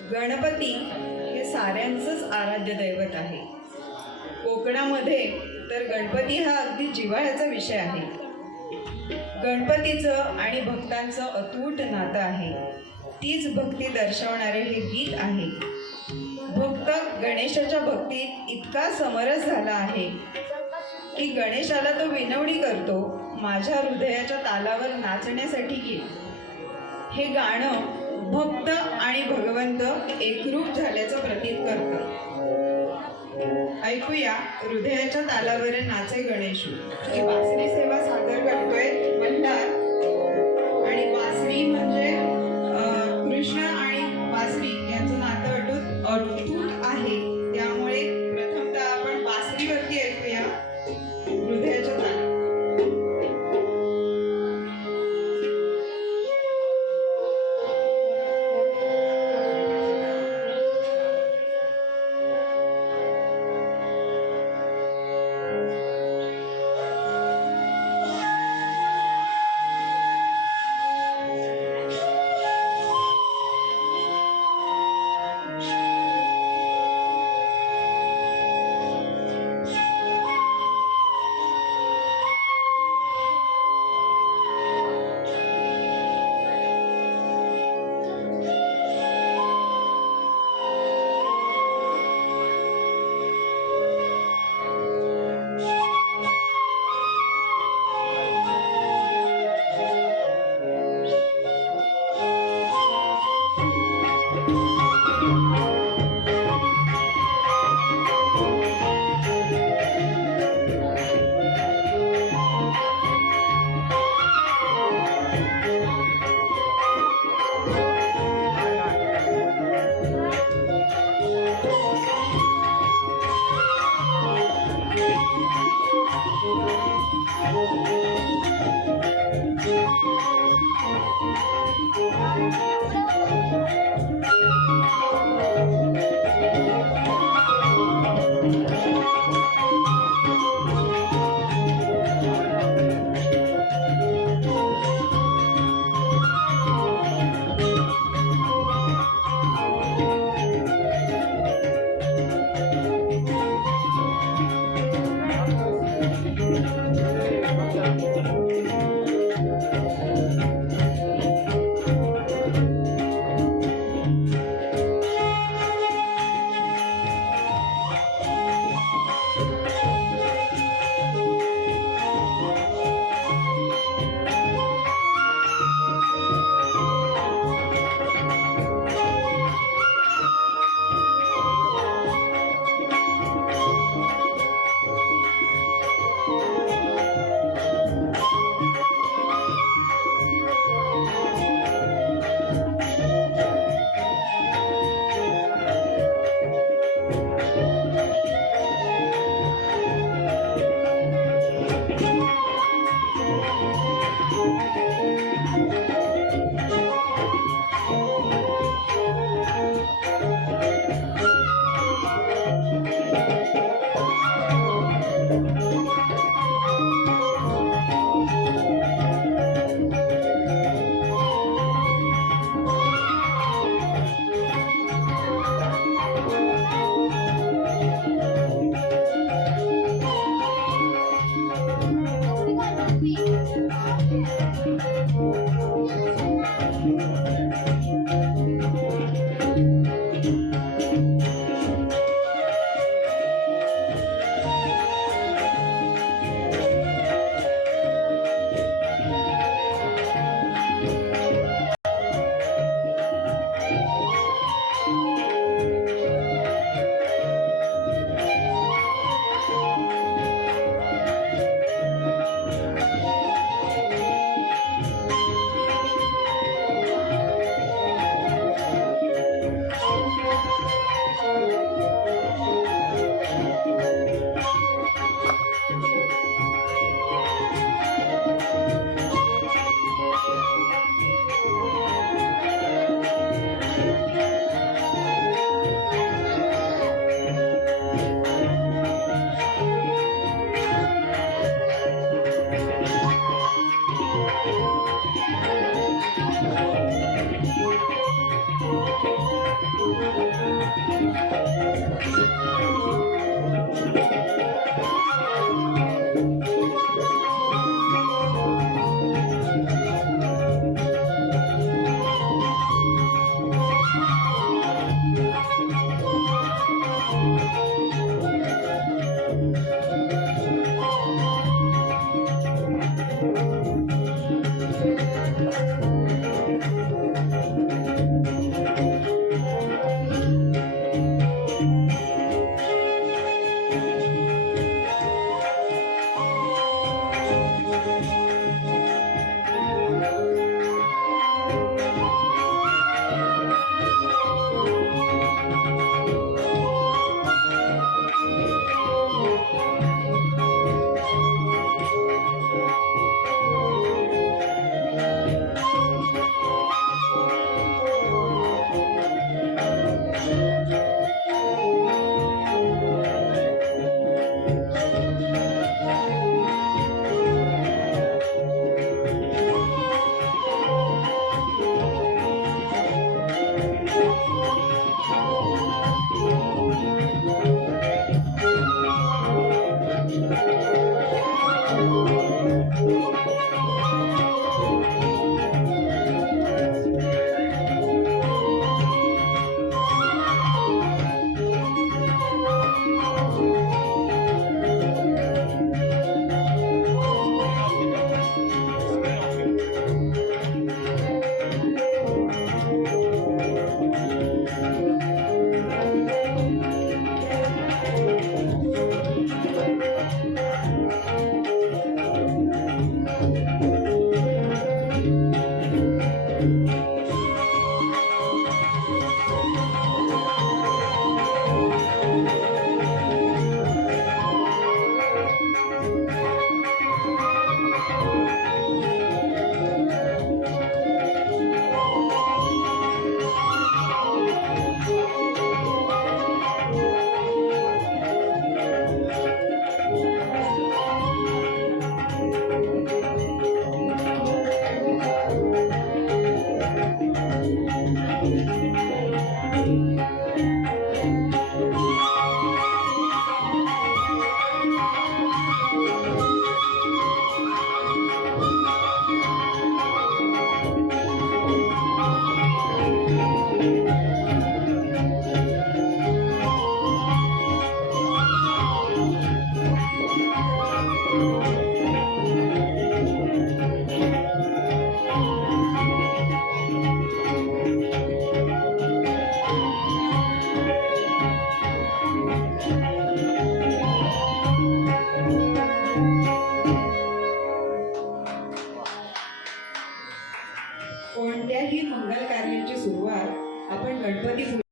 गणपती हे साऱ्यांचंच आराध्य दैवत आहे. कोकणामध्ये तर गणपती हा अगदी जिव्हाळ्याचा विषय आहे. गणपतीचं आणि भक्तांचं अतूट नातं आहे. तीच भक्ती दर्शवणारे हे गीत आहे. भक्त गणेशाच्या भक्तीत इतका समरस झाला आहे की गणेशाला तो विनवणी करतो, माझ्या हृदयाच्या तालावर नाचण्यासाठी ये. हे गाणं भक्त आणि भगवंत एकरूप झाल्याचं प्रतीत करतं. ऐकूया हृदयाच्या तालावर नाचे गणेशू. ही बासरी सेवा सादर करतोय मंदार. आणि बासरी म्हणजे कृष्ण आणि बासरी यांचं नातं अटूट आहे. त्यामुळे प्रथमतः आपण बासरीवरती ऐकूया हृदयाच्या तालावर. कोणत्याही मंगल कार्याची सुरुवात आपण गणपती